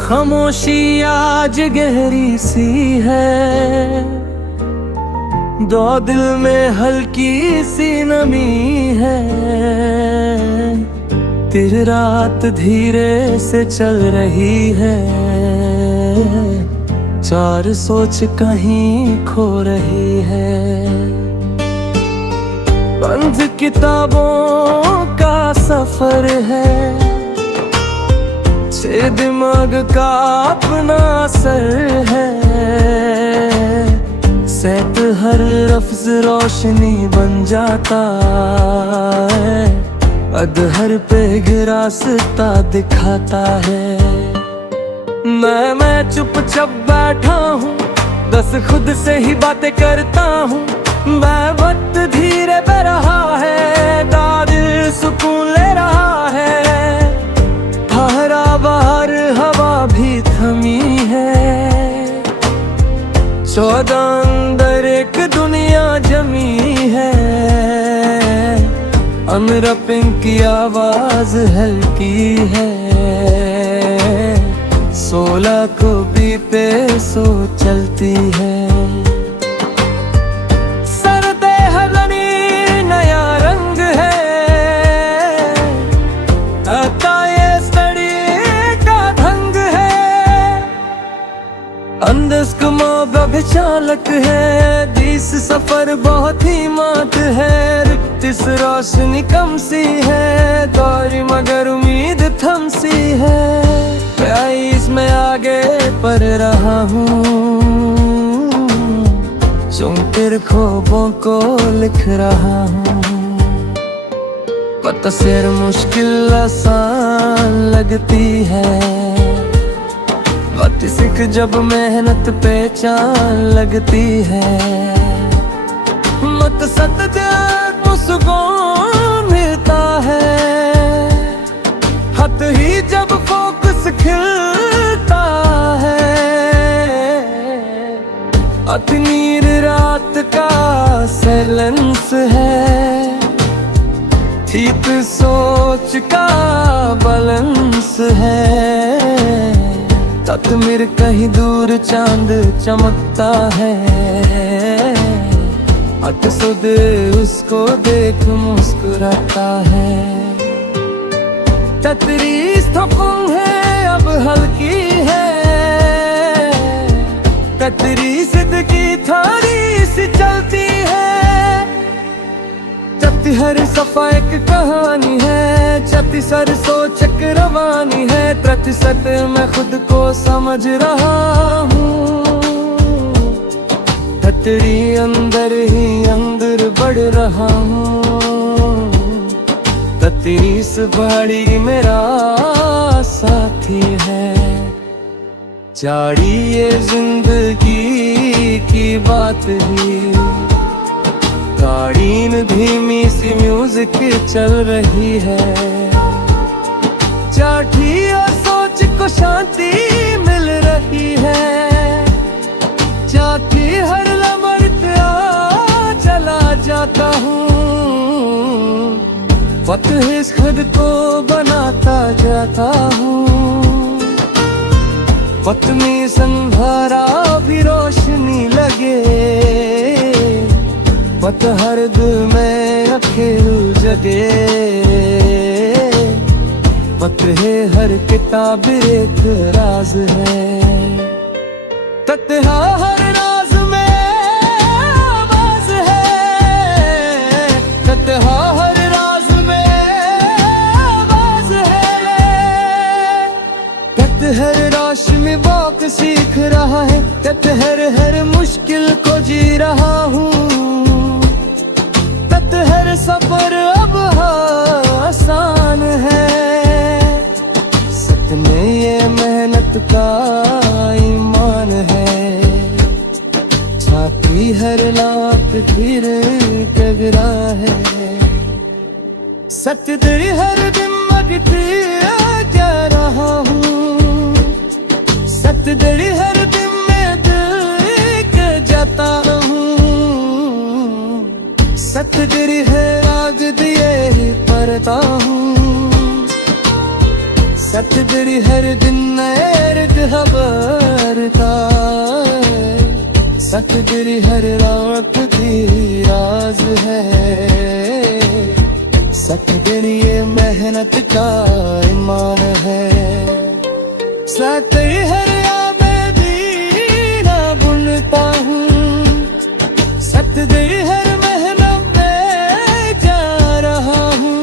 खामोशी आज गहरी सी है, दो दिल में हल्की सी नमी है। तेरी रात धीरे से चल रही है, चार सोच कहीं खो रही है। बंद किताबों का सफर है, छह दिमाग का अपना असर है। सैत हर लफ्ज रोशनी बन जाता है, अधहर पे गिरासता दिखाता है। मैं चुपचाप बैठा हूँ, दस खुद से ही बातें करता हूँ। मैं वक्त धीरे बह रहा है, दिल सुकून ले रहा है। ठहरा बाहर हवा भी थमी है, 14 अंदर एक दुनिया जमी है। अनरपिंग की आवाज हल्की है, 16 को भी पे सो चलती है। सर्दे हलनी नया रंग है, आता ये स्टडी का ढंग है। अंदस्क मोब भी चालक है, दिस सफर बहुत ही मात है। रिक्तिस रोशनी कम सी है, दौरी मगर उम्मीद थम सी है। मैं आगे पढ़ रहा हूँ, चुनकर ख्वाबों को लिख रहा हूँ। पता सिर मुश्किल आसान लगती है, बात सीख जब मेहनत पे चाल लगती है। मत सत सुकून मिलता है, हत ही जब फोकस खिलता है। अतनीर रात का सैलेंस है, ठीक सोच का बैलेंस है। तत्मीर कहीं दूर चांद चमकता है, अकसुद उसको देख मुस्कुराता है। ततरीस थकुम है अब हल्की है, ततरीस की थारी सी चलती है। चती हर सफा एक कहानी है, चती सर सोच एक रवानी है। प्रतिशत मैं खुद को समझ रहा हूँ, ततरी अंदर ही अंदर बढ़ रहा हूँ। ततीस बाड़ी मेरा साथी है, चाड़ी ये जिंदगी की बात ही। गाड़ी में धीमी सी म्यूजिक चल रही है, चाठी और सोच को शांति मिल रही है। चाठी हर लम्हत चला जाता हूँ, फतह खुद को बनाता जाता हूँ। वक्त में संभारा भी रोशनी लगे, वक्त हर दिल में अखेरू जगे। वक्त है हर किताब एक राज है, तत्हा हर राज में आवाज है। तत्हा हर राज में आवाज है, तत हर रोशनी वॉक सीख रहा है। तत हर मुश्किल को जी रहा हूँ, तत हर सफर अब आसान है। सच में ये मेहनत का ईमान है, छाती हर लाख फिर टगरा है। सच तेरी हर दिन मगती जा रहा हूँ, सच तेरी हर दिन में दिल जाता हूँ। सतगिरी है आग दिए परता हूँ, सतगिरी हर दिन नैरत खबरता, सतगिरी हर रात की राज है, सतगिरी ये मेहनत का ईमान है। सतगिरी हर आबदीना बुनता हूँ, सतगिरी हर मेहनत में जा रहा हूँ,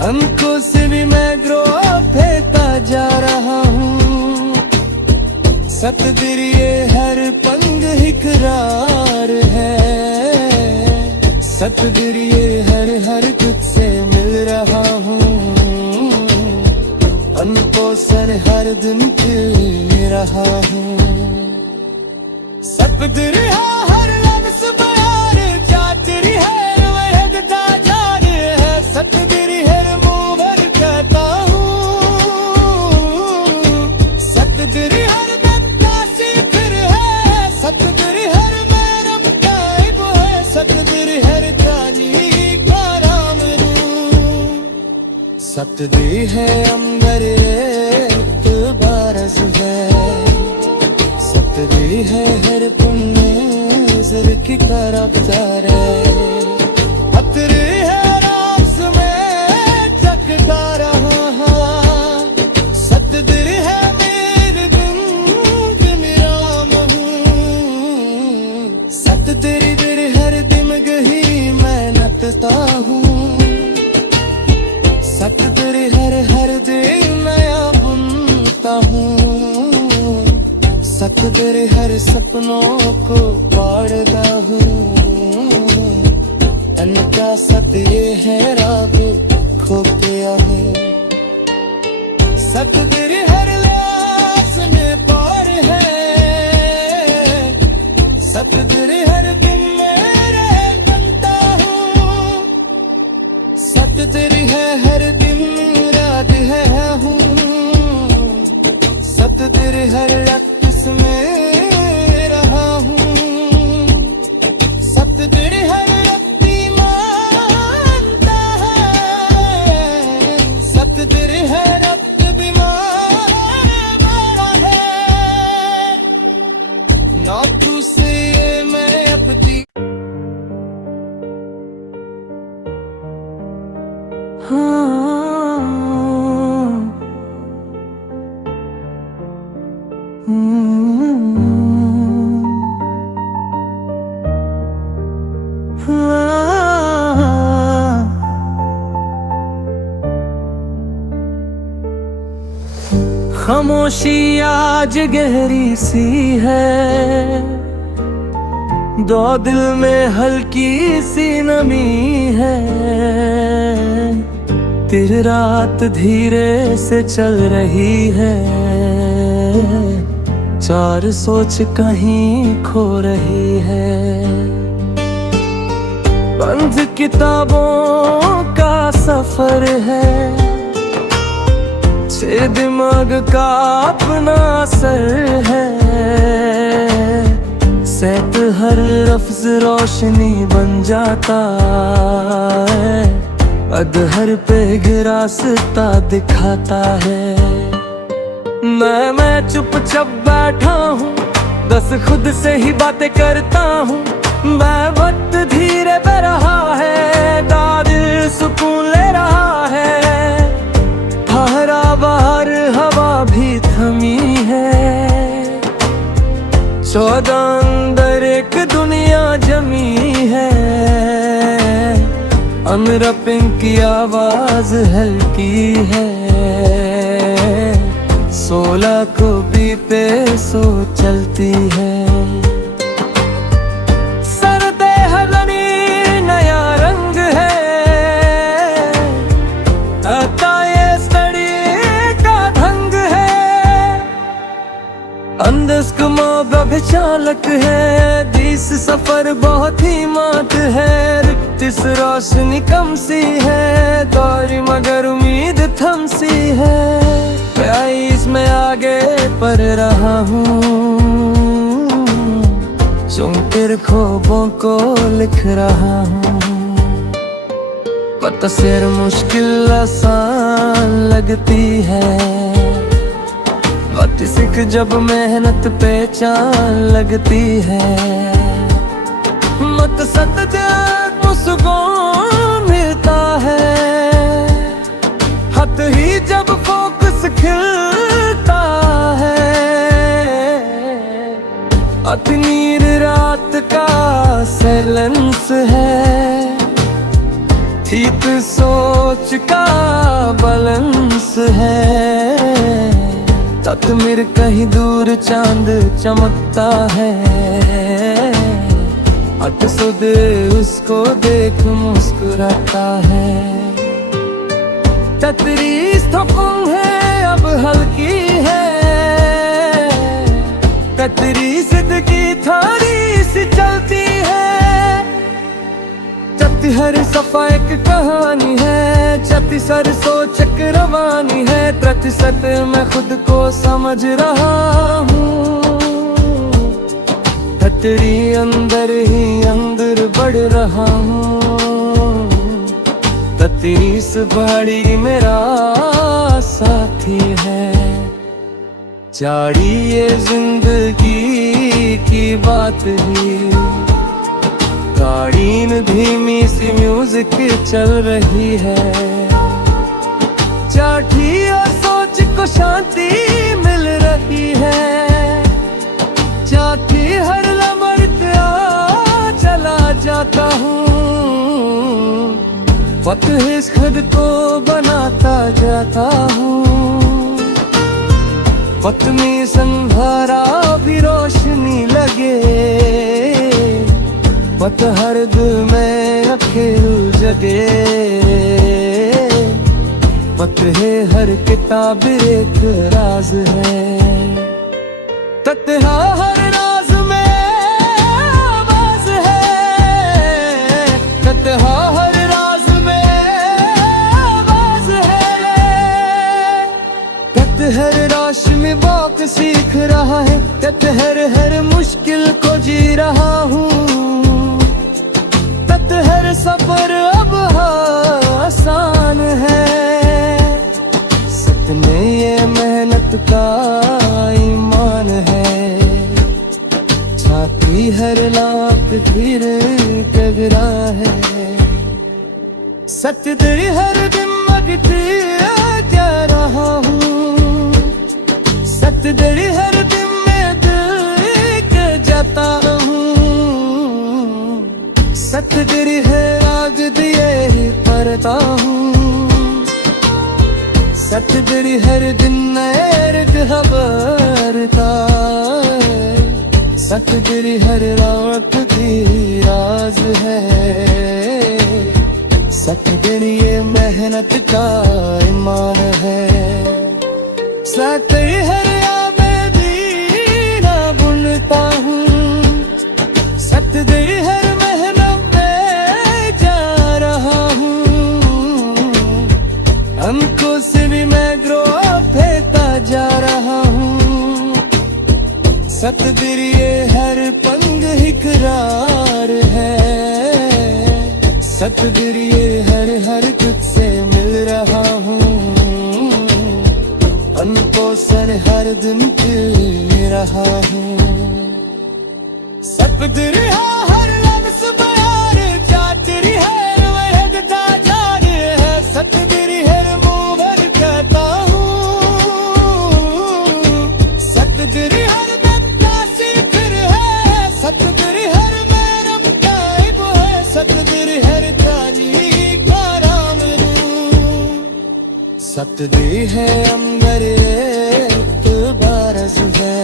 हमको से भी मैं ग्रो फेंकता जा रहा हूँ, सतगिरी ये हर पंग इकरार है, सतगिरी ये हर तुझसे मिल रहा हूँ, अनपोषण हर दिन खिल रहा हूँ, सतगिरी है हर लफ्ज़ बयान, चातरी है वहदता जान है, सतगिरी हर मुँह भर कहता हूँ, सतगिरी हर दम का सिखर है, सतगिरी हर मैरम गायब है, सतगिरी हर ताली का राम रूह, सतगिरी है अंबर एक बारस है, सतगिरी है हर पुण्य ज़र की तरफ़दार है, अतरे है रास में चकता रहा, सतगिरी है मेरे गुंग निराम हूँ, सतगिरी दिल हर दिन गही मेहनतता हूँ, सतगिरी हर दिन नया बुनता हूँ, सतगिरी हर सपनों को पाड़ता हूँ, अनका सत्य ये है राब खो गया हूँ, सतगिरी हर लाश में पार है, सतगिरी हर दिन मेरे बनता हूँ, सतगिरी है हर दिन रात है हूँ, सतगिरी हर में रहा हूँ, सतगिरी हर व्यक्ति मानता है, सतगिरी हर वक्त बीमार है, नौकू से मैं अपनी खामोशी आज गहरी सी है, दो दिल में हल्की सी नमी है, तेरी रात धीरे से चल रही है, चार सोच कहीं खो रही है, बंद किताबों का सफर है, छह दिमाग का अपना असर है, सैत हर लफ्ज़ रोशनी बन जाता है, अधहर पे गिरासता दिखाता है, मैं चुपचाप बैठा हूँ, दस खुद से ही बातें करता हूँ, मैं वक्त धीरे बह रहा है, दिल सुकून ले रहा है, हरा बाहर हवा भी थमी है, 14 अंदर एक दुनिया जमी है, अमरा पिंक की आवाज हल्की है, 16 को भी पे सो चलती है, सरदे हलनी नया रंग है, आता ये स्टडी का ढंग है, अंदस्क मौका भी चालक है, दिस सफर बहुत ही मात है, रिक्तिस रोशनी कम सी है, दौरी मगर उम्मीद थम सी है, मैं इसमें आगे पढ़ रहा हूँ, जो तेरे ख्वाबों को लिख रहा हूँ। पता सिर मुश्किल आसान लगती है, बात सीख जब मेहनत पे चाल लगती है। मकसद दिल सुकून मिलता है, हद ही जब फोकस खिलता है। अतनीर रात का साइलेंस है, ठीक सोच का बैलेंस है। तत मेरे कहीं दूर चांद चमकता है, हट सुध उसको देख मुस्कुराता है। ततरीस तो कम है अब हल्की है, ततरी जिंदगी थोड़ी सी चलती है। चती हर सफा एक कहानी है, चती सर सोच एक रवानी है। प्रतिशत मैं खुद को समझ रहा हूँ, ततरी अंदर ही अंदर बढ़ रहा हूँ। ततीस बड़ी मेरा साथी है, चाड़ी ये जिंदगी की बात ही। गाड़ी में धीमी सी म्यूजिक चल रही है, चाठी और सोच को शांति मिल रही है। चाठी हर लम्हा चला जाता हूँ, वक्त इस खुद को बनाता जाता हूँ। वक्त में संधारा भी रोशनी लगे, वक्त हर दिल में अखेर जगे। वक्त है हर किताब एक राज है, तत्हा हर राज में आवाज है। तत्हा हर राज में आवाज है, तत हर रोशनी वक्त सीख रहा है। तत हर मुश्किल को जी रहा हूँ, तत हर सफर अब आसान है। सपने ये मेहनत का ईमान है, छाती हर लाख फिर टगरा है। सत्य तेरी हर दिन मगती जा रहा हूँ, सत्य तेरी हर दिन में दिल जाता हूँ। सत्य तेरी है आग दिए ही करता हूँ, सत्य तेरी हर दिन नए खबरता। सत्य तेरी हर रात की राज है, सत्य तेरी ये मेहनत का ईमान है। सत्य हर यादें भी ना भूलता हूँ, सत्य तेरी हर हमको से भी मैं ग्रो अप होता जा रहा हूँ। सत्य तेरी ये हर पंग इकरार है, सत्य तेरी ये हर तुझसे मिल रहा हूँ। हमको सर हर दिन खिल रहा हूँ, सत्य तेरी हर लफ्ज़ बयान जा तेरी हर वहदता जान है। सत्य तेरी हर तेरी हर बत्ता सिखर है, सत्य तेरी हर मैरम ताइब है। सत्य तेरी हर ताली का राम रूह, सत्य तेरी है अंदर एक बारस है।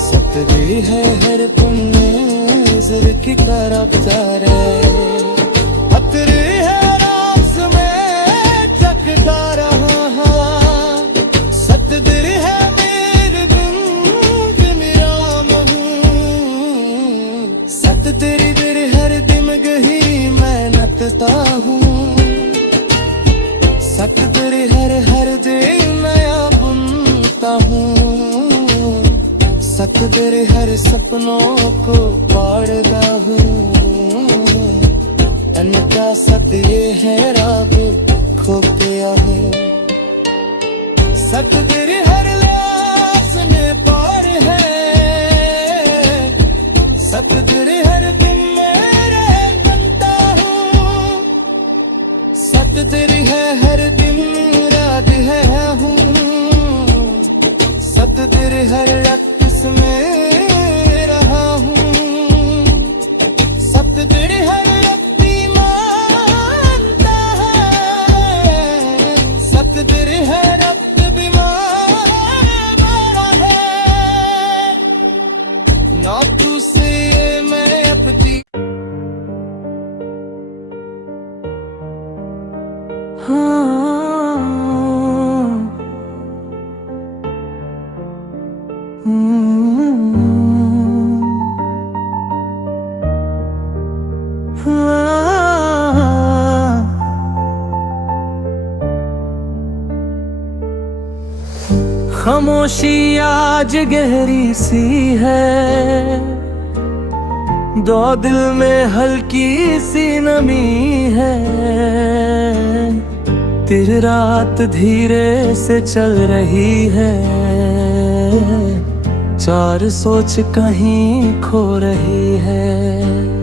सत्य तेरी है हर पुण्य ज़र की तरफ तारे, अतरे है रास में चकता रहा। सत्य तेरी है तेरी हर दिमग ही मेहनतता हूँ, सत्य तेरी हर दिन नया बुनता हूँ। सत्य सकदर हर सपनों को पाड़दा हूँ अनका सत ये है रब खो पिया है सकदर हर लाश में पार है सकदर हर दिन मेरे बनता हूँ सकदर है हर दिन रात है हूँ सकदर हर रक्स में रहा हूँ सकदर हर व्यक्ति मानता है सकदर हर रक्त बीमार है ना तुझसे मैं अपनी खामोशी आज गहरी सी है दो दिल में हल्की सी नमी है तेरी रात धीरे से चल रही है चार सोच कहीं खो रही है